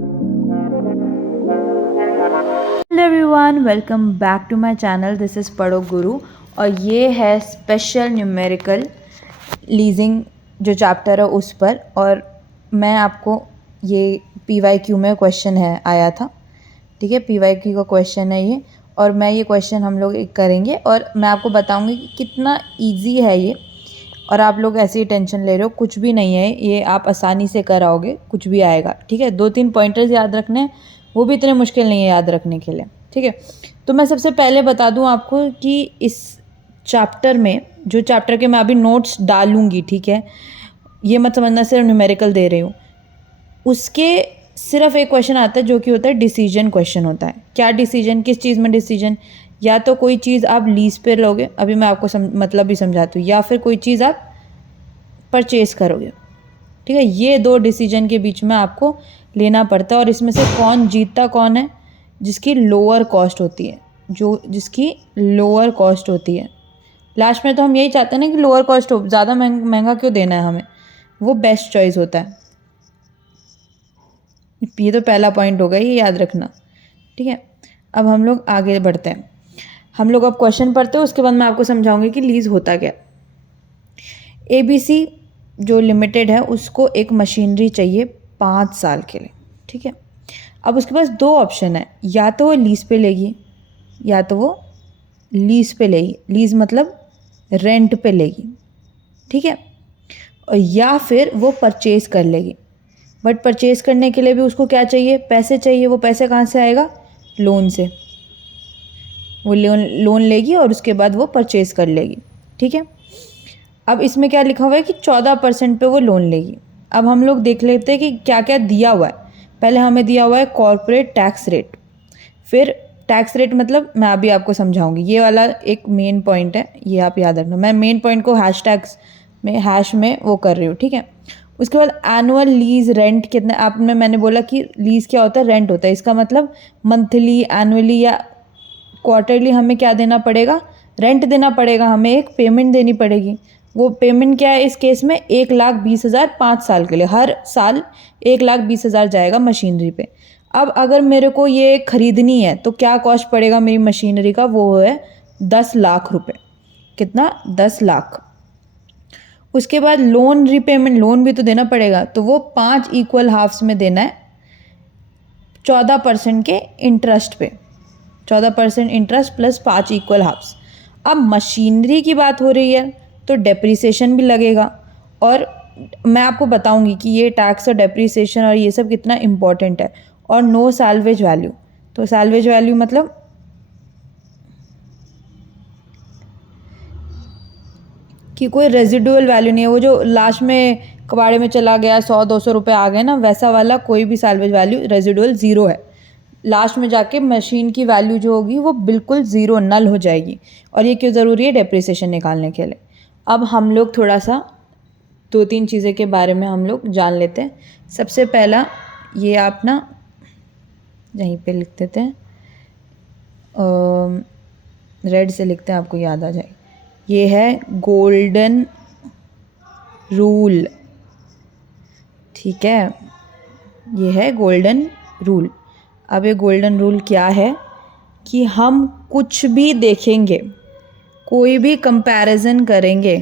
Hello everyone, welcome back to my channel. This is Padho Guru और ये है स्पेशल न्यूमेरिकल लीजिंग जो चैप्टर है उस पर। और मैं आपको ये PYQ में क्वेश्चन है आया था, ठीक है। PYQ का क्वेश्चन है ये, और मैं ये क्वेश्चन हम लोग एक करेंगे और मैं आपको बताऊंगी कि कितना इजी है ये। और आप लोग ऐसे ही टेंशन ले रहे हो, कुछ भी नहीं है ये, आप आसानी से कराओगे, कुछ भी आएगा, ठीक है। 2-3 पॉइंटर्स याद रखने, वो भी इतने मुश्किल नहीं है याद रखने के लिए, ठीक है। तो मैं सबसे पहले बता दूं आपको कि इस चैप्टर में, जो चैप्टर के मैं अभी नोट्स डालूंगी, ठीक है, ये मत समझना सिर्फ न्यूमेरिकल दे रही हूँ, उसके सिर्फ एक क्वेश्चन आता है जो कि होता है डिसीजन क्वेश्चन होता है। क्या डिसीजन, किस चीज़ में डिसीजन? या तो कोई चीज़ आप लीज पे लोगे, अभी मैं आपको मतलब भी समझाती हूँ, या फिर कोई चीज़ आप परचेज करोगे, ठीक है। ये 2 डिसीजन के बीच में आपको लेना पड़ता है और इसमें से कौन जीतता कौन है? जिसकी लोअर कॉस्ट होती है, जो जिसकी लोअर कॉस्ट होती है। लास्ट में तो हम यही चाहते हैं ना कि लोअर कॉस्ट हो, ज़्यादा महंगा क्यों देना है हमें, वो बेस्ट चॉइस होता है। ये तो पहला पॉइंट होगा, ये याद रखना, ठीक है। अब हम लोग आगे बढ़ते हैं, हम लोग अब क्वेश्चन पढ़ते हैं, उसके बाद मैं आपको समझाऊंगी कि लीज होता क्या। ABC जो लिमिटेड है उसको एक मशीनरी चाहिए 5 साल के लिए, ठीक है। अब उसके पास 2 ऑप्शन है, या तो वो लीज पे लेगी, या तो वो लीज पे लेगी, लीज मतलब रेंट पे लेगी, ठीक है। और या फिर वो परचेज कर लेगी, बट परचेज करने के लिए भी उसको क्या चाहिए? पैसे चाहिए। वो पैसे कहाँ से आएगा? लोन से। वो लोन लेगी और उसके बाद वो परचेज कर लेगी, ठीक है। अब इसमें क्या लिखा हुआ है कि 14% पे वो लोन लेगी। अब हम लोग देख लेते हैं कि क्या क्या दिया हुआ है। पहले हमें दिया हुआ है कॉर्पोरेट टैक्स रेट, फिर टैक्स रेट मतलब मैं अभी आपको समझाऊंगी, ये वाला एक मेन पॉइंट है, ये आप याद रखना। मैं मेन पॉइंट को हैश में वो कर रही हूँ, ठीक है। उसके बाद एनुअल लीज रेंट कितने, आप में मैंने बोला कि लीज क्या होता है? रेंट होता है। इसका मतलब मंथली, एनुअली या क्वार्टरली हमें क्या देना पड़ेगा? रेंट देना पड़ेगा, हमें एक पेमेंट देनी पड़ेगी। वो पेमेंट क्या है इस केस में? 1,20,000 5 साल के लिए, हर साल 1,20,000 जाएगा मशीनरी पे। अब अगर मेरे को ये खरीदनी है तो क्या कॉस्ट पड़ेगा मेरी मशीनरी का? वो है 10 लाख रुपए। कितना? 10 लाख। उसके बाद लोन रीपेमेंट, लोन भी तो देना पड़ेगा, तो वो 5 इक्वल हाफ्स में देना है 14% के इंटरेस्ट पे। 14% इंटरेस्ट प्लस 5 इक्वल हाफ्स। अब मशीनरी की बात हो रही है तो डेप्रिसिएशन भी लगेगा, और मैं आपको बताऊंगी कि ये टैक्स और डेप्रिसिएशन और ये सब कितना इम्पोर्टेंट है। और नो सैल्वेज वैल्यू, तो सैल्वेज वैल्यू मतलब कि कोई रेजिडुअल वैल्यू नहीं है, वो जो लास्ट में कबाड़े में चला गया 100-200 रुपये आ गए ना, वैसा वाला कोई भी सैल्वेज वैल्यू, रेजिडुअल ज़ीरो है। लास्ट में जाके मशीन की वैल्यू जो होगी वो बिल्कुल ज़ीरो, नल हो जाएगी। और ये क्यों ज़रूरी है? डेप्रिसिएशन निकालने के लिए। अब हम लोग थोड़ा सा 2-3 चीज़ें के बारे में हम लोग जान लेते हैं। सबसे पहला, ये आप ना यहीं पे लिख देते हैं, रेड से लिखते हैं, आपको याद आ जाए। ये है गोल्डन रूल, ठीक है, ये है गोल्डन रूल। अब ये गोल्डन रूल क्या है कि हम कुछ भी देखेंगे, कोई भी कंपैरिजन करेंगे,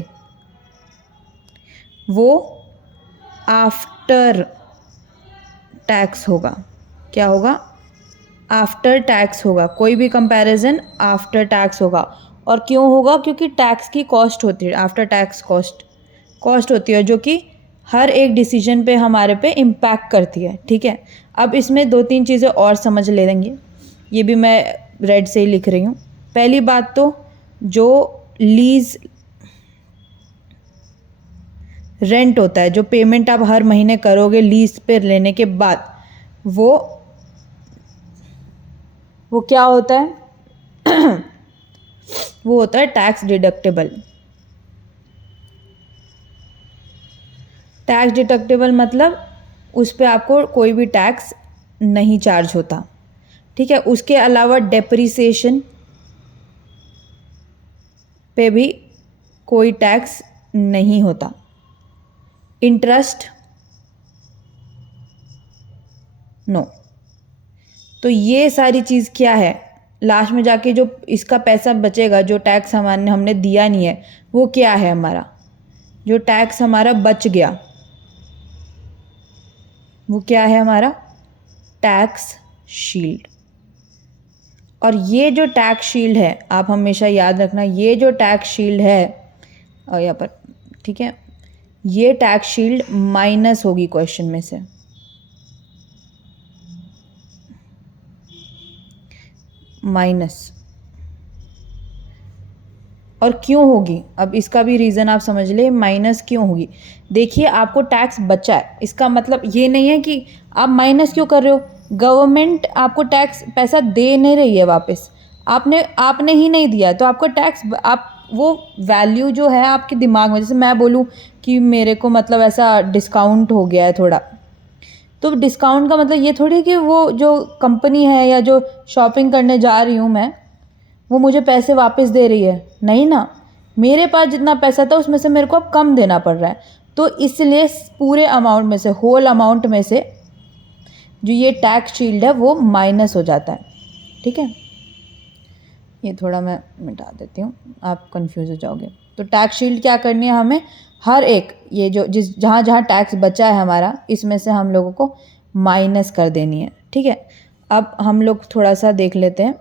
वो आफ्टर टैक्स होगा। क्या होगा? आफ्टर टैक्स होगा। कोई भी कंपैरिजन आफ्टर टैक्स होगा। और क्यों होगा? क्योंकि टैक्स की कॉस्ट होती है, आफ्टर टैक्स कॉस्ट होती है, जो कि हर एक डिसीजन पे हमारे पे इम्पैक्ट करती है, ठीक है। अब इसमें 2-3 चीज़ें और समझ ले लेंगे, ये भी मैं रेड से ही लिख रही हूँ। पहली बात तो जो लीज रेंट होता है, जो पेमेंट आप हर महीने करोगे लीज पे लेने के बाद, वो क्या होता है? वो होता है टैक्स डिडक्टेबल। टैक्स डिडक्टेबल मतलब उस पर आपको कोई भी टैक्स नहीं चार्ज होता, ठीक है। उसके अलावा डेप्रिसिएशन पे भी कोई टैक्स नहीं होता। Interest no. तो ये सारी चीज़ क्या है, लास्ट में जाके जो इसका पैसा बचेगा, जो टैक्स हमने दिया नहीं है, वो क्या है हमारा, जो टैक्स हमारा बच गया वो क्या है हमारा, टैक्स शील्ड। और ये जो टैक्स शील्ड है, आप हमेशा याद रखना, ये जो टैक्स शील्ड है और यहाँ पर, ठीक है, ये टैक्स शील्ड माइनस होगी क्वेश्चन में से, माइनस। और क्यों होगी, अब इसका भी रीज़न आप समझ ले, माइनस क्यों होगी। देखिए आपको टैक्स बचा है, इसका मतलब ये नहीं है कि आप माइनस क्यों कर रहे हो, गवर्नमेंट आपको टैक्स पैसा दे नहीं रही है वापस, आपने ही नहीं दिया, तो आपको टैक्स, आप वो वैल्यू जो है आपके दिमाग में, जैसे मैं बोलूँ कि मेरे को मतलब ऐसा डिस्काउंट हो गया है थोड़ा, तो डिस्काउंट का मतलब ये थोड़ी कि वो जो कंपनी है या जो शॉपिंग करने जा रही हूँ मैं, वो मुझे पैसे वापस दे रही है, नहीं ना, मेरे पास जितना पैसा था उसमें से मेरे को अब कम देना पड़ रहा है, तो इसलिए पूरे अमाउंट में से, होल अमाउंट में से जो ये टैक्स शील्ड है वो माइनस हो जाता है। ठीक है, ये थोड़ा मैं मिटा देती हूँ, आप कंफ्यूज हो जाओगे। तो टैक्स शील्ड क्या करनी है हमें, हर एक ये जो जहाँ जहाँ टैक्स बचा है हमारा, इसमें से हम लोगों को माइनस कर देनी है। ठीक है, अब हम लोग थोड़ा सा देख लेते हैं,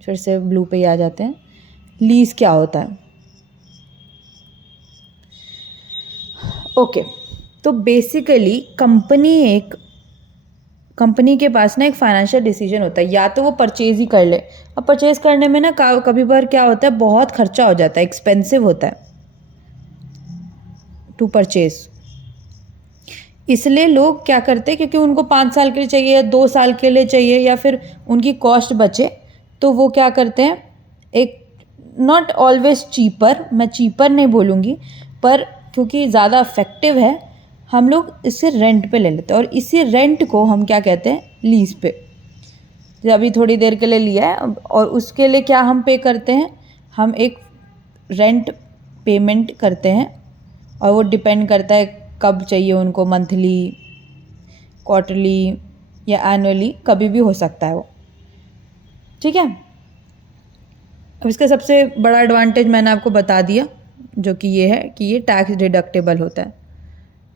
फिर से ब्लू पे ही आ जाते हैं, लीज क्या होता है। ओके, तो बेसिकली कंपनी के पास ना एक फाइनेंशियल डिसीजन होता है, या तो वो परचेज ही कर ले। अब परचेज करने में ना कभी बार क्या होता है, बहुत खर्चा हो जाता है, एक्सपेंसिव होता है टू परचेज। इसलिए लोग क्या करते हैं, क्योंकि उनको 5 साल के लिए चाहिए या 2 साल के लिए चाहिए, या फिर उनकी कॉस्ट बचे, तो वो क्या करते हैं, एक नॉट ऑलवेज चीपर, मैं चीपर नहीं बोलूँगी, पर क्योंकि ज़्यादा इफेक्टिव है, हम लोग इसे रेंट पे ले लेते हैं, और इसी रेंट को हम क्या कहते हैं, लीज पे। जब अभी थोड़ी देर के लिए लिया है, और उसके लिए क्या हम पे करते हैं, हम एक रेंट पेमेंट करते हैं, और वो डिपेंड करता है कब चाहिए उनको, मंथली, क्वार्टरली या एनुअली, कभी भी हो सकता है वो। ठीक है, अब इसका सबसे बड़ा एडवांटेज मैंने आपको बता दिया, जो कि ये है कि ये टैक्स डिडक्टेबल होता है।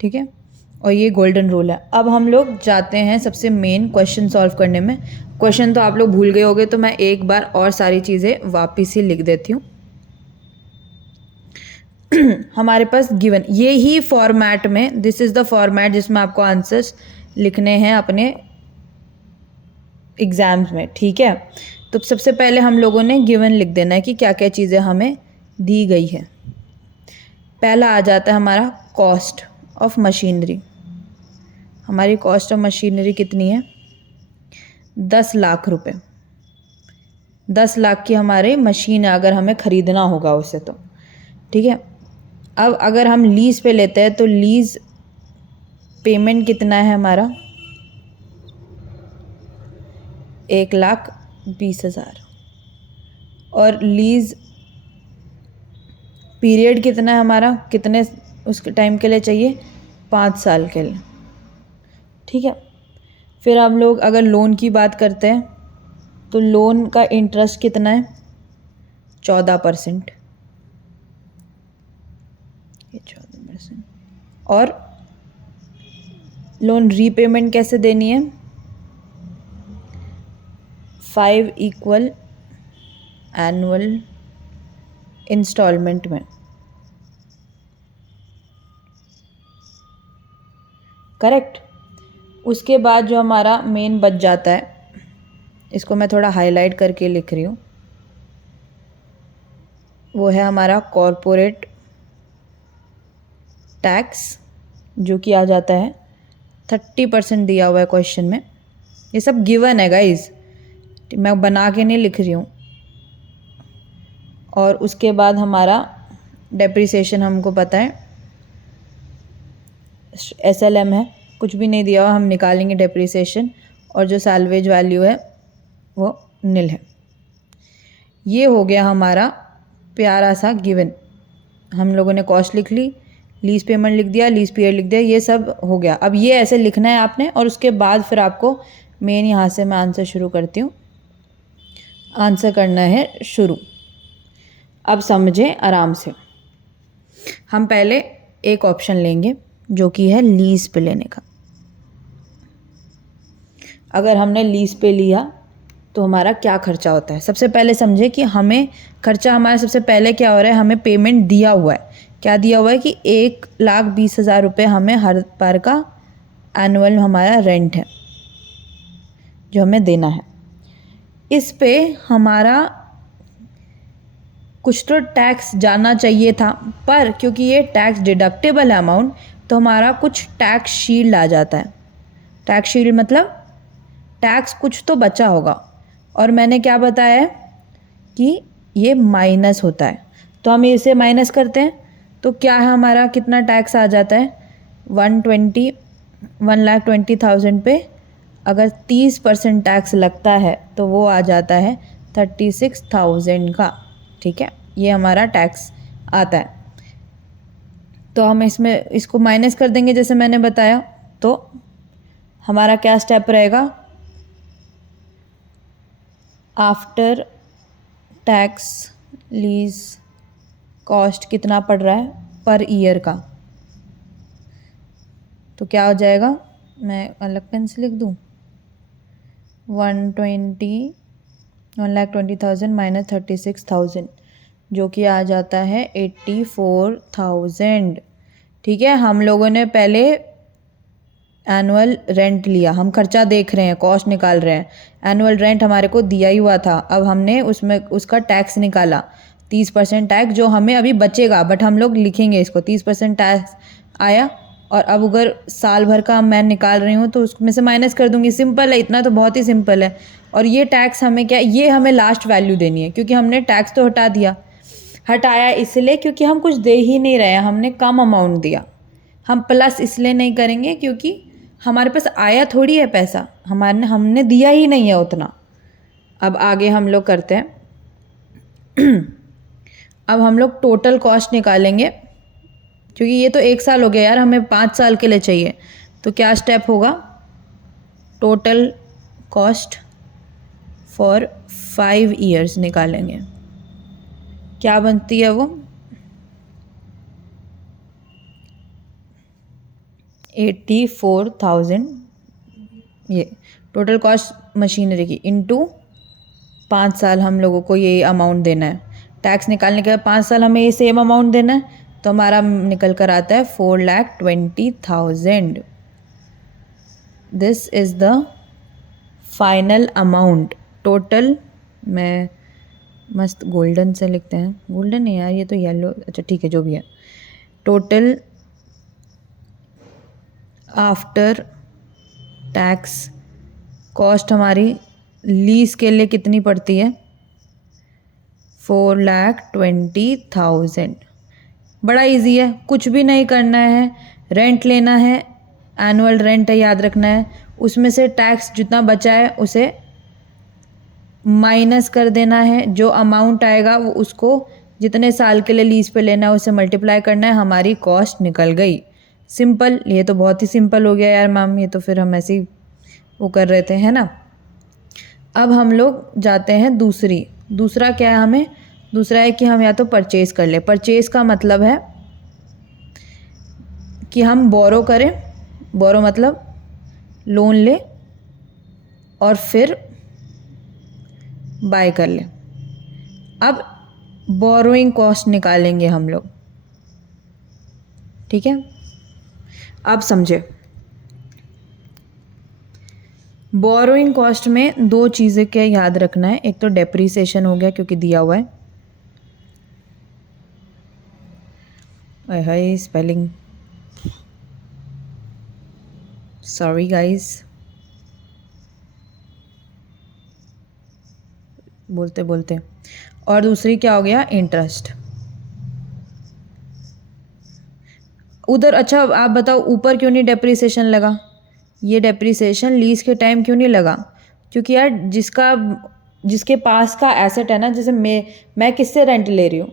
ठीक है, और ये गोल्डन रूल है। अब हम लोग जाते हैं सबसे मेन क्वेश्चन सॉल्व करने में। क्वेश्चन तो आप लोग भूल गए होंगे, तो मैं एक बार और सारी चीज़ें वापस ही लिख देती हूँ। हमारे पास गिवन, ये ही फॉर्मेट में, दिस इज़ द फॉर्मेट जिसमें आपको आंसर्स लिखने हैं अपने एग्ज़ाम्स में। ठीक है, तो सबसे पहले हम लोगों ने गिवन लिख देना है कि क्या क्या चीज़ें हमें दी गई है। पहला आ जाता है हमारा कॉस्ट ऑफ मशीनरी। हमारी कॉस्ट ऑफ मशीनरी कितनी है, 10 लाख रुपए। 10 लाख की हमारी मशीन है, अगर हमें ख़रीदना होगा उसे तो। ठीक है, अब अगर हम लीज़ पे लेते हैं, तो लीज़ पेमेंट कितना है हमारा, 1,20,000। और लीज़ पीरियड कितना है हमारा, कितने उसके टाइम के लिए चाहिए, 5 साल के लिए। ठीक है, फिर हम लोग अगर लोन की बात करते हैं, तो लोन का इंटरेस्ट कितना है, 14%। ये 14%। और लोन रीपेमेंट कैसे देनी है, 5 इक्वल एनुअल इंस्टॉलमेंट में। करेक्ट। उसके बाद जो हमारा मेन बच जाता है, इसको मैं थोड़ा हाईलाइट करके लिख रही हूँ, वो है हमारा कॉरपोरेट टैक्स, जो कि आ जाता है 30% दिया हुआ है क्वेश्चन में। ये सब गिवन है गाइज, मैं बना के नहीं लिख रही हूँ। और उसके बाद हमारा डेप्रिसिएशन हमको पता है, SLM है, कुछ भी नहीं दिया हुआ, हम निकालेंगे डेप्रिसिएशन, और जो सैल्वेज वैल्यू है वो निल है। ये हो गया हमारा प्यारा सा गिवन। हम लोगों ने कॉस्ट लिख ली, लीज पेमेंट लिख दिया, लीज पीरियड लिख दिया, ये सब हो गया। अब ये ऐसे लिखना है आपने और उसके बाद फिर आपको मेन यहाँ से मैं आंसर शुरू करती हूँ। आंसर करना है शुरू। अब समझें आराम से। हम पहले एक ऑप्शन लेंगे जो कि है लीज पे लेने का। अगर हमने लीज पे लिया तो हमारा क्या खर्चा होता है। सबसे पहले समझे कि हमें खर्चा हमारा सबसे पहले क्या हो रहा है, हमें पेमेंट दिया हुआ है। क्या दिया हुआ है कि 1,20,000 रुपये हमें हर बार का एनुअल हमारा रेंट है जो हमें देना है। इस पे हमारा कुछ तो टैक्स जाना चाहिए था, पर क्योंकि ये टैक्स डिडक्टेबल है अमाउंट, तो हमारा कुछ टैक्स शील्ड आ जाता है। टैक्स शील्ड मतलब टैक्स कुछ तो बचा होगा, और मैंने क्या बताया है कि ये माइनस होता है। तो हम इसे माइनस करते हैं तो क्या है हमारा, कितना टैक्स आ जाता है 1,20,000 पे अगर 30% टैक्स लगता है तो वो आ जाता है 36,000 का। ठीक है, ये हमारा टैक्स आता है। तो हम इसमें इसको माइनस कर देंगे जैसे मैंने बताया। तो हमारा क्या स्टेप रहेगा, आफ्टर टैक्स लीज कॉस्ट कितना पड़ रहा है पर ईयर का। तो क्या हो जाएगा, मैं अलग पेन से लिख दूँ, 1,20,000 माइनस 36,000 जो कि आ जाता है 84,000। ठीक है, हम लोगों ने पहले एनुअल रेंट लिया, हम खर्चा देख रहे हैं, कॉस्ट निकाल रहे हैं। एनुअल रेंट हमारे को दिया ही हुआ था, अब हमने उसमें उसका टैक्स निकाला 30% टैक्स जो हमें अभी बचेगा, बट हम लोग लिखेंगे इसको 30% टैक्स आया। और अब अगर साल भर का मैं निकाल रही हूँ तो उसमें से माइनस कर दूंगी। सिंपल है, इतना तो बहुत ही सिंपल है। और ये टैक्स हमें क्या, ये हमें लास्ट वैल्यू देनी है, क्योंकि हमने टैक्स तो हटाया इसलिए क्योंकि हम कुछ दे ही नहीं रहे हैं, हमने कम अमाउंट दिया। हम प्लस इसलिए नहीं करेंगे क्योंकि हमारे पास आया थोड़ी है पैसा, हमने दिया ही नहीं है उतना। अब आगे हम लोग करते हैं अब हम लोग टोटल कॉस्ट निकालेंगे, क्योंकि ये तो 1 साल हो गया यार, हमें 5 साल के लिए चाहिए। तो क्या स्टेप होगा, टोटल कॉस्ट फॉर 5 ईयर्स निकालेंगे। क्या बनती है वो, 84,000 ये टोटल कॉस्ट मशीनरी की इनटू 5 साल हम लोगों को ये अमाउंट देना है। टैक्स निकालने के बाद 5 साल हमें ये सेम अमाउंट देना है, तो हमारा निकल कर आता है 4,20,000। This is the final amount total. मैं मस्त गोल्डन से लिखते हैं, गोल्डन नहीं यार ये तो येलो, अच्छा ठीक है जो भी है। टोटल आफ्टर टैक्स कॉस्ट हमारी लीज के लिए कितनी पड़ती है, 4,20,000। बड़ा इजी है, कुछ भी नहीं करना है, रेंट लेना है, एनुअल रेंट है याद रखना है, उसमें से टैक्स जितना बचा है उसे माइनस कर देना है। जो अमाउंट आएगा वो उसको जितने साल के लिए लीज पे लेना है उसे मल्टीप्लाई करना है, हमारी कॉस्ट निकल गई। सिंपल, ये तो बहुत ही सिंपल हो गया यार मैम, ये तो फिर हम ऐसे ही वो कर रहे थे, है ना। अब हम लोग जाते हैं दूसरा क्या है हमें, दूसरा है कि हम या तो परचेज कर ले। परचेज का मतलब है कि हम बोरो करें, बोरो मतलब लोन ले और फिर बाय कर ले। अब बोरोइंग कॉस्ट निकालेंगे हम लोग, ठीक है। अब समझे, बोरोइंग कॉस्ट में 2 चीज़ें क्या याद रखना है, एक तो डेप्रीसिएशन हो गया क्योंकि दिया हुआ है, हाय स्पेलिंग, सॉरी गाइस, बोलते बोलते। और दूसरी क्या हो गया, इंटरेस्ट। उधर अच्छा आप बताओ ऊपर क्यों नहीं डेप्रीसिएशन लगा, ये डेप्रीसिएशन लीज के टाइम क्यों नहीं लगा, क्योंकि यार जिसके पास का एसेट है ना, जैसे मैं किससे रेंट ले रही हूँ,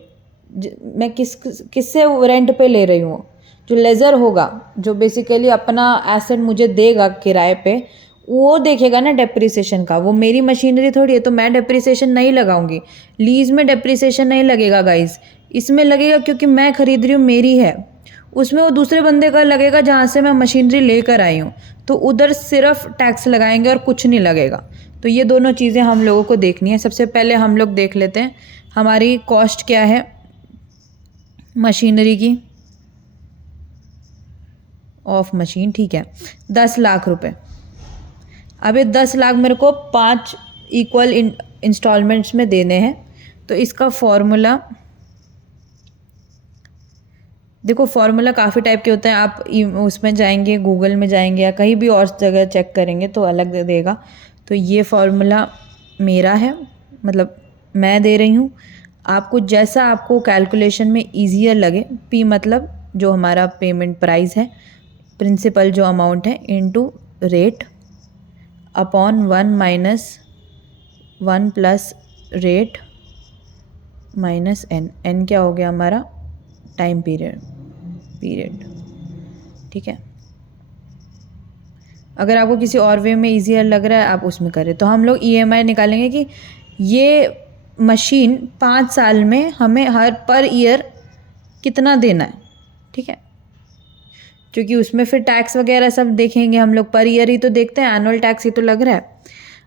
मैं किससे रेंट पे ले रही हूँ, जो लेज़र होगा, जो बेसिकली अपना एसेट मुझे देगा किराए पे, वो देखेगा ना डेप्रिसिएशन का। वो मेरी मशीनरी थोड़ी है, तो मैं डेप्रिसिएशन नहीं लगाऊंगी। लीज़ में डेप्रिसिएशन नहीं लगेगा गाइस, इसमें लगेगा क्योंकि मैं खरीद रही हूँ, मेरी है। उसमें वो दूसरे बंदे का लगेगा जहाँ से मैं मशीनरी लेकर आई हूँ, तो उधर सिर्फ टैक्स लगाएंगे और कुछ नहीं लगेगा। तो ये दोनों चीज़ें हम लोगों को देखनी है। सबसे पहले हम लोग देख लेते हैं हमारी कॉस्ट क्या है मशीनरी की, ऑफ मशीन, ठीक है, 10 लाख रुपए। अब ये 10 लाख मेरे को 5 इक्वल इंस्टॉलमेंट्स में देने हैं। तो इसका फॉर्मूला देखो, फॉर्मूला काफ़ी टाइप के होते हैं। आप उसमें जाएंगे, गूगल में जाएंगे या कहीं भी और जगह चेक करेंगे तो अलग दे देगा। तो ये फॉर्मूला मेरा है, मतलब मैं दे रही हूँ आपको, जैसा आपको कैलकुलेशन में ईजियर लगे। पी मतलब जो हमारा पेमेंट प्राइस है, प्रिंसिपल जो अमाउंट है, into rate upon 1 - 1 plus rate minus N. N क्या हो गया हमारा, टाइम पीरियड, ठीक है। अगर आपको किसी और वे में ईजियर लग रहा है आप उसमें करें। तो हम लोग ईएमआई निकालेंगे कि ये मशीन 5 साल में हमें हर पर ईयर कितना देना है, ठीक है। क्योंकि उसमें फिर टैक्स वगैरह सब देखेंगे हम लोग, पर ईयर ही तो देखते हैं, एनुअल टैक्स ही तो लग रहा है।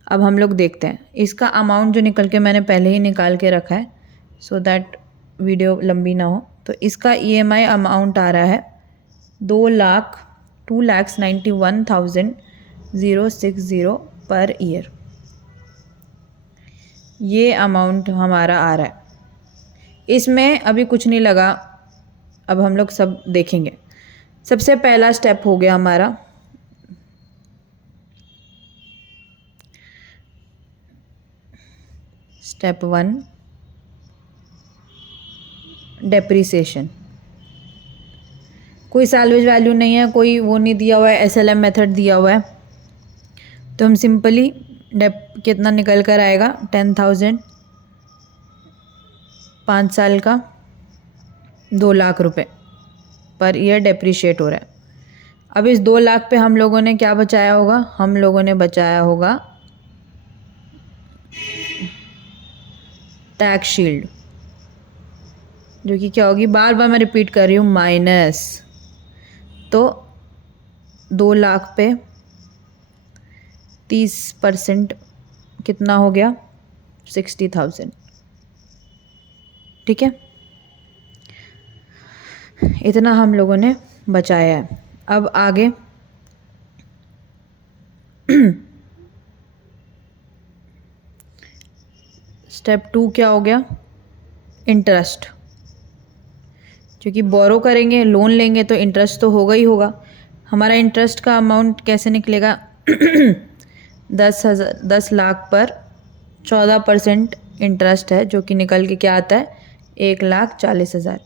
अब हम लोग देखते हैं इसका अमाउंट जो निकल के मैंने पहले ही निकाल के रखा है, सो दैट वीडियो लंबी ना हो। तो इसका ईएमआई अमाउंट आ रहा है 2,91,060 पर ईयर। ये अमाउंट हमारा आ रहा है, इसमें अभी कुछ नहीं लगा। अब हम लोग सब देखेंगे। सबसे पहला स्टेप हो गया हमारा स्टेप 1, डेप्रिसिएशन। कोई सैल्वेज वैल्यू नहीं है, कोई वो नहीं दिया हुआ है, एसएलएम मेथड दिया हुआ है। तो हम सिंपली कितना निकल कर आएगा, 10,000, 5 साल का 2 लाख रुपए पर ईयर डेप्रिशिएट हो रहा है। अब इस 2 लाख पे हम लोगों ने क्या बचाया होगा, हम लोगों ने बचाया होगा टैक्स शील्ड, जो कि क्या होगी, बार बार मैं रिपीट कर रही हूँ, माइनस। तो 2 लाख पे 30% कितना हो गया, 60,000, ठीक है। इतना हम लोगों ने बचाया है। अब आगे स्टेप 2 क्या हो गया, इंटरेस्ट। क्योंकि बोरो करेंगे, लोन लेंगे तो इंटरेस्ट तो होगा ही होगा। हमारा इंटरेस्ट का अमाउंट कैसे निकलेगा 10 लाख पर 14% इंटरेस्ट है, जो कि निकल के क्या आता है, 1,40,000।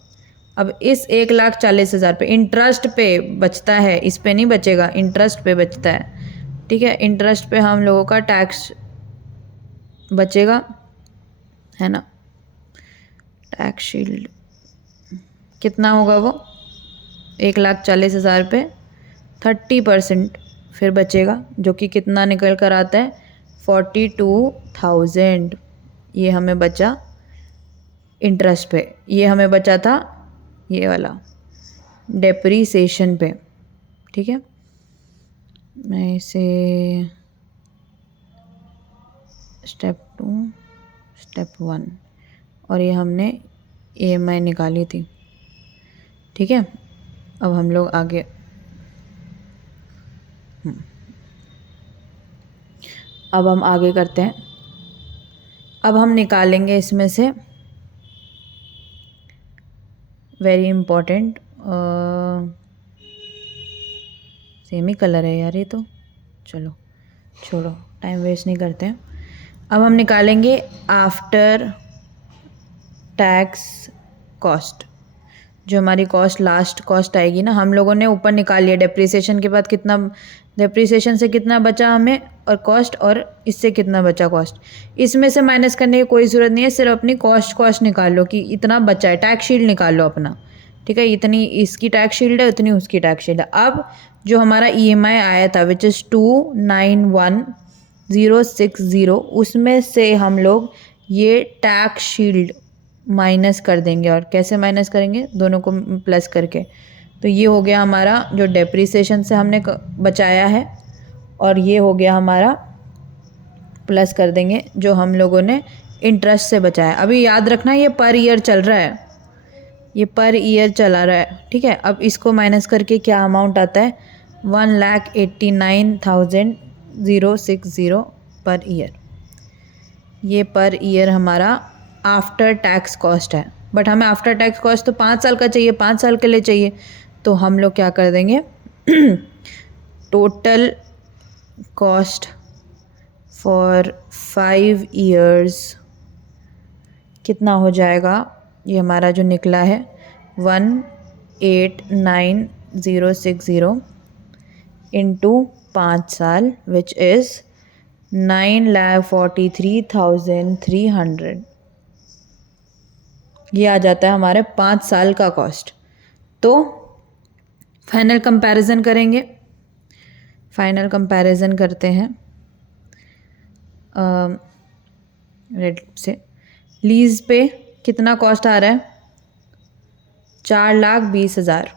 अब इस 1,40,000 पे इंटरेस्ट पे बचता है, इस पे नहीं बचेगा, इंटरेस्ट पे बचता है, ठीक है। इंटरेस्ट पे हम लोगों का टैक्स बचेगा, है ना। टैक्स शील्ड कितना होगा, वो 1,40,000 पे 30% फिर बचेगा, जो कि कितना निकल कर आता है, 42,000। ये हमें बचा इंटरेस्ट पे, ये हमें बचा था ये वाला डेप्रीसिएशन पे, ठीक है। मैं इसे स्टेप 2 स्टेप 1 और ये हमने ईएमआई निकाली थी, ठीक है। अब हम लोग आगे अब हम आगे करते हैं। अब हम निकालेंगे इसमें से वेरी इम्पोर्टेंट, सेम ही कलर है यार ये तो, चलो छोड़ो, टाइम वेस्ट नहीं करते हैं। अब हम निकालेंगे आफ्टर टैक्स कॉस्ट, जो हमारी कॉस्ट लास्ट कॉस्ट आएगी ना। हम लोगों ने ऊपर निकाल लिया डेप्रिसिएशन के बाद कितना, डेप्रिसिएशन से कितना बचा हमें और कॉस्ट, और इससे कितना बचा कॉस्ट। इसमें से माइनस करने की कोई ज़रूरत नहीं है, सिर्फ अपनी कॉस्ट निकाल लो कि इतना बचा है, टैक्स शील्ड निकाल लो अपना, ठीक है, इतनी इसकी टैक्स शील्ड है, उतनी उसकी टैक्स शील्ड है। अब जो हमारा EMI आया था विच इज़ 291,060, उसमें से हम लोग ये टैक्स शील्ड माइनस कर देंगे। और कैसे माइनस करेंगे? दोनों को प्लस करके। तो ये हो गया हमारा जो डेप्रिसिएशन से हमने बचाया है, और ये हो गया हमारा प्लस कर देंगे जो हम लोगों ने इंटरेस्ट से बचाया। अभी याद रखना ये पर ईयर चल रहा है, ये पर ईयर चला रहा है, ठीक है। अब इसको माइनस करके क्या अमाउंट आता है? 1,89,060 पर ईयर। ये पर ईयर हमारा आफ्टर टैक्स कॉस्ट है। बट हमें आफ्टर टैक्स कॉस्ट तो 5 साल का चाहिए, 5 साल के लिए चाहिए। तो हम लोग क्या कर देंगे टोटल कॉस्ट फॉर 5 ईयर्स कितना हो जाएगा? ये हमारा जो निकला है 1,89,060 इंटू 5 साल विच इज़ 9,43,300। ये आ जाता है हमारे 5 साल का कॉस्ट। तो फाइनल कंपैरिजन करेंगे, फाइनल कंपैरिजन करते हैं रेड से। लीज पे कितना कॉस्ट आ रहा है? 4,20,000।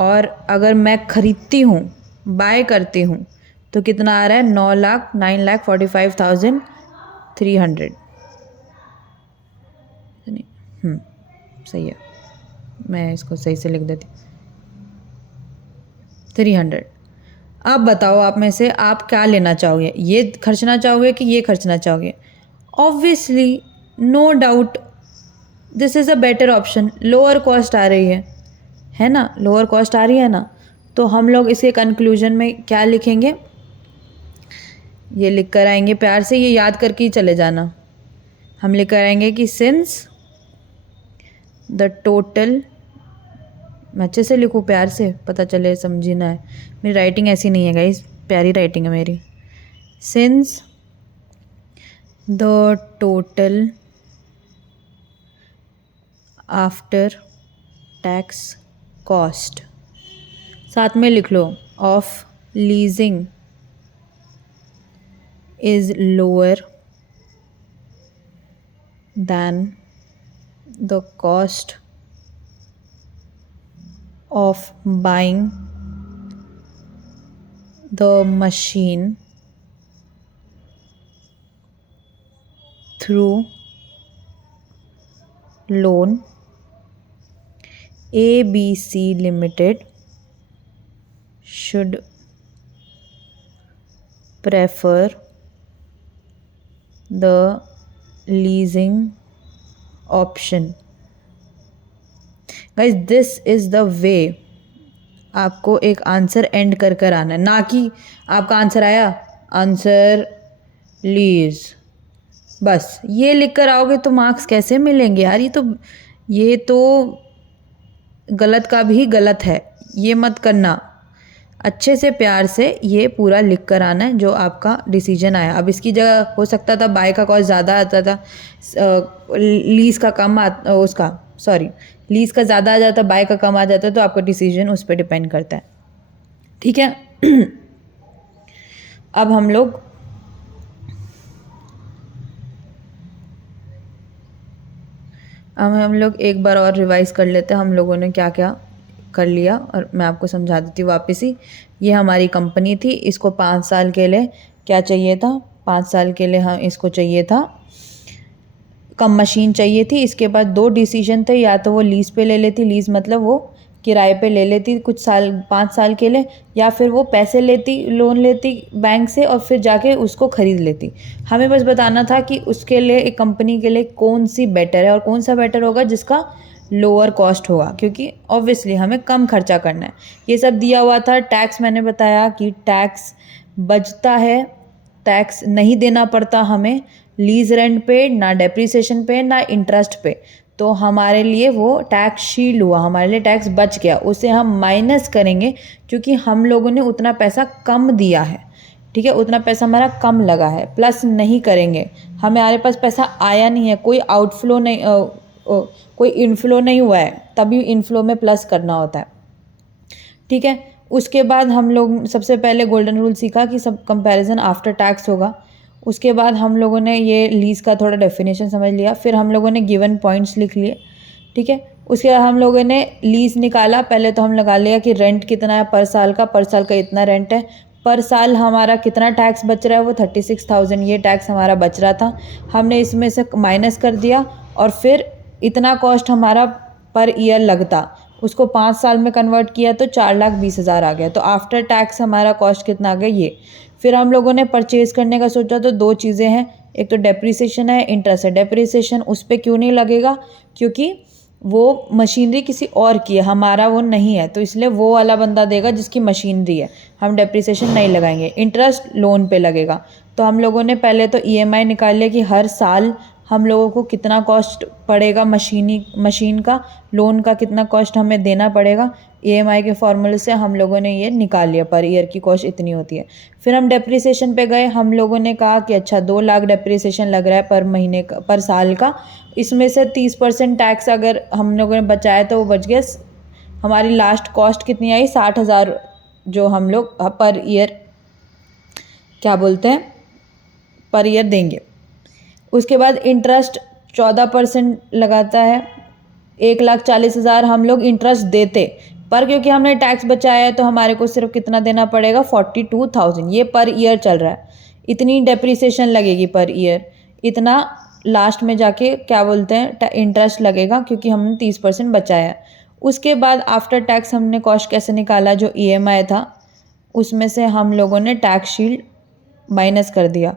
और अगर मैं खरीदती हूँ, बाय करती हूँ, तो कितना आ रहा है? 9,45,300। सही है, मैं इसको सही से लिख देती 300। अब बताओ आप में से आप क्या लेना चाहोगे? ये खर्चना चाहोगे कि ये खर्चना चाहोगे? Obviously no doubt this is a better option. Lower cost आ रही है ना, लोअर कॉस्ट आ रही है ना। तो हम लोग इसके कंक्लूजन में क्या लिखेंगे? ये लिख कर आएंगे, प्यार से ये याद करके ही चले जाना। हम लिख कर आएंगे कि सिंस द टोटल, मैं अच्छे से लिखूँ, प्यार से पता चले, समझना है। मेरी राइटिंग ऐसी नहीं है गाइस, प्यारी राइटिंग है मेरी। Since the total after tax cost, साथ में लिख लो, of leasing is lower than the cost of buying the machine through loan, ABC Limited should prefer the leasing option। Guys this is the way आपको एक answer and कर कर आना है, ना कि आपका आंसर आया आंसर लीज, बस ये लिख कर आओगे तो मार्क्स कैसे मिलेंगे यार? ये तो गलत का भी गलत है, ये मत करना। अच्छे से प्यार से ये पूरा लिख कर आना है जो आपका डिसीजन आया। अब इसकी जगह हो सकता था बाय का कॉस्ट ज़्यादा आता था, लीज का कम लीज का ज़्यादा आ जाता, बाय का कम आ जाता, तो आपका डिसीजन उस पर डिपेंड करता है, ठीक है। अब हम लोग एक बार और रिवाइज कर लेते हैं हम लोगों ने क्या क्या कर लिया, और मैं आपको समझा देती हूँ वापस ही। ये हमारी कंपनी थी, इसको 5 साल के लिए क्या चाहिए था? 5 साल के लिए हम इसको चाहिए था, कम मशीन चाहिए थी। इसके बाद 2 डिसीजन थे, या तो वो लीज़ पे ले लेती, लीज़ मतलब वो किराए पे ले लेती कुछ साल, 5 साल के लिए, या फिर वो पैसे लेती, लोन लेती बैंक से और फिर जाके उसको ख़रीद लेती। हमें बस बताना था कि उसके लिए, एक कंपनी के लिए कौन सी बेटर है, और कौन सा बेटर होगा जिसका लोअर कॉस्ट होगा, क्योंकि ऑब्वियसली हमें कम खर्चा करना है। ये सब दिया हुआ था। टैक्स मैंने बताया कि टैक्स बचता है, टैक्स नहीं देना पड़ता हमें लीज रेंट पे, ना डेप्रिसिएशन पे, ना इंटरेस्ट पे। तो हमारे लिए वो टैक्स शील्ड हुआ, हमारे लिए टैक्स बच गया। उसे हम माइनस करेंगे क्योंकि हम लोगों ने उतना पैसा कम दिया है, ठीक है, उतना पैसा हमारा कम लगा है। प्लस नहीं करेंगे, हमारे पास पैसा आया नहीं है, कोई आउटफ्लो नहीं, कोई इनफ्लो नहीं हुआ है तभी इनफ्लो में प्लस करना होता है, ठीक है। उसके बाद हम लोग सबसे पहले गोल्डन रूल सीखा कि सब कंपैरिजन आफ्टर टैक्स होगा। उसके बाद हम लोगों ने ये लीज़ का थोड़ा डेफिनेशन समझ लिया, फिर हम लोगों ने गिवन पॉइंट्स लिख लिए, ठीक है। उसके बाद हम लोगों ने लीज़ निकाला। पहले तो हम लगा लिया कि रेंट कितना है पर साल का इतना रेंट है, पर साल हमारा कितना टैक्स बच रहा है, वो 36,000 ये टैक्स हमारा बच रहा था। हमने इसमें से माइनस कर दिया और फिर इतना कॉस्ट हमारा पर ईयर लगता, उसको 5 साल में कन्वर्ट किया तो 4,20,000 आ गया। तो आफ्टर टैक्स हमारा कॉस्ट कितना आ गया ये। फिर हम लोगों ने परचेज़ करने का सोचा तो 2 चीज़ें हैं, एक तो डेप्रिसिएशन है, इंटरेस्ट है। डेप्रिसिएशन उस पर क्यों नहीं लगेगा, क्योंकि वो मशीनरी किसी और की है, हमारा वो नहीं है, तो इसलिए वो वाला बंदा देगा जिसकी मशीनरी है, हम डेप्रिसिएशन नहीं लगाएंगे। इंटरेस्ट लोन पे लगेगा। तो हम लोगों ने पहले तो ईएमआई निकाल लिया कि हर साल हम लोगों को कितना कॉस्ट पड़ेगा मशीन का, लोन का कितना कॉस्ट हमें देना पड़ेगा। ईएमआई के फॉर्मूले से हम लोगों ने ये निकाल लिया, पर ईयर की कॉस्ट इतनी होती है। फिर हम डेप्रिसिएशन पे गए, हम लोगों ने कहा कि अच्छा 2 लाख डेप्रिसिएशन लग रहा है पर महीने का, पर साल का। इसमें से 30% टैक्स अगर हम लोगों ने बचाया तो वो बच गया। हमारी लास्ट कॉस्ट कितनी आई, 60,000 जो हम लोग पर ईयर क्या बोलते हैं पर ईयर देंगे। उसके बाद इंटरेस्ट 14% लगाता है, 1,40,000 हम लोग इंटरेस्ट देते, पर क्योंकि हमने टैक्स बचाया है तो हमारे को सिर्फ कितना देना पड़ेगा, 42,000। ये पर ईयर चल रहा है, इतनी डेप्रिसिएशन लगेगी पर ईयर, इतना लास्ट में जाके क्या बोलते हैं इंटरेस्ट लगेगा, क्योंकि हमने 30% बचाया है। उसके बाद आफ्टर टैक्स हमने कॉस्ट कैसे निकाला, जो ईएमआई था उसमें से हम लोगों ने टैक्स शील्ड माइनस कर दिया।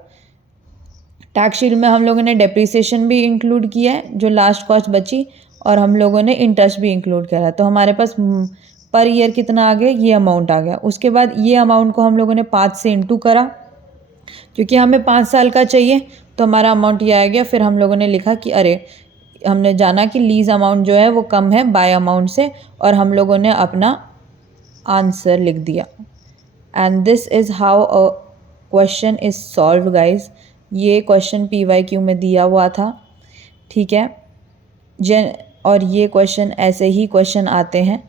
टैक्स शील्ड में हम लोगों ने डेप्रिसिएशन भी इंक्लूड किया है जो लास्ट कॉस्ट बची, और हम लोगों ने इंटरेस्ट भी इंक्लूड करा। तो हमारे पास पर ईयर कितना आ गया, ये अमाउंट आ गया। उसके बाद ये अमाउंट को हम लोगों ने 5 से इंटू करा, क्योंकि हमें 5 साल का चाहिए, तो हमारा अमाउंट ये आ गया। फिर हम लोगों ने लिखा कि अरे हमने जाना कि लीज अमाउंट जो है वो कम है बाय अमाउंट से, और हम लोगों ने अपना आंसर लिख दिया। And this is how a question is solve guys. ये क्वेश्चन PYQ में दिया हुआ था, ठीक है। और ये क्वेश्चन ऐसे ही क्वेश्चन आते हैं,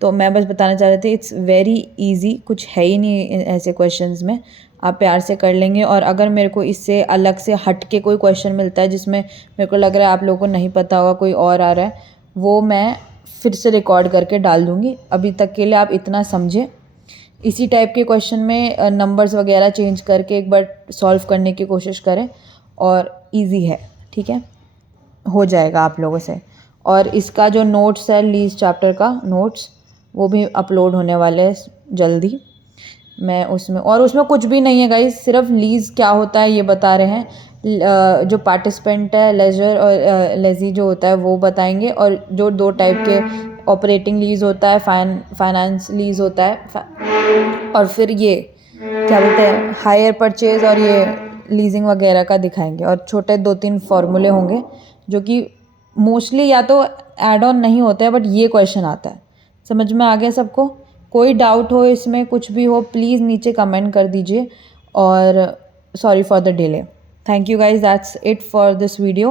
तो मैं बस बताना चाह रही थी इट्स वेरी इजी, कुछ है ही नहीं ऐसे क्वेश्चंस में, आप प्यार से कर लेंगे। और अगर मेरे को इससे अलग से हट के कोई क्वेश्चन मिलता है जिसमें मेरे को लग रहा है आप लोगों को नहीं पता होगा, कोई और आ रहा है, वो मैं फिर से रिकॉर्ड करके डाल दूँगी। अभी तक के लिए आप इतना समझें। इसी टाइप के क्वेश्चन में नंबर्स वगैरह चेंज करके एक बार सॉल्व करने की कोशिश करें, और इजी है, ठीक है, हो जाएगा आप लोगों से। और इसका जो नोट्स है लीज चैप्टर का नोट्स, वो भी अपलोड होने वाले हैं जल्दी। मैं उसमें कुछ भी नहीं है गाइस, सिर्फ लीज क्या होता है ये बता रहे हैं। जो पार्टिसिपेंट है लेजर और लेजी जो होता है वो बताएंगे, और जो 2 टाइप के ऑपरेटिंग लीज होता है, फाइनेंस लीज होता है, और फिर ये क्या बोलते हैं हायर परचेज और ये लीजिंग वगैरह का दिखाएंगे। और छोटे 2-3 फॉर्मूले होंगे जो कि मोस्टली या तो ऐड ऑन नहीं होते हैं, बट ये क्वेश्चन आता है। समझ में आ गया सबको? कोई डाउट हो इसमें, कुछ भी हो, प्लीज़ नीचे कमेंट कर दीजिए। और sorry for the delay. Thank you guys, that's it for this video.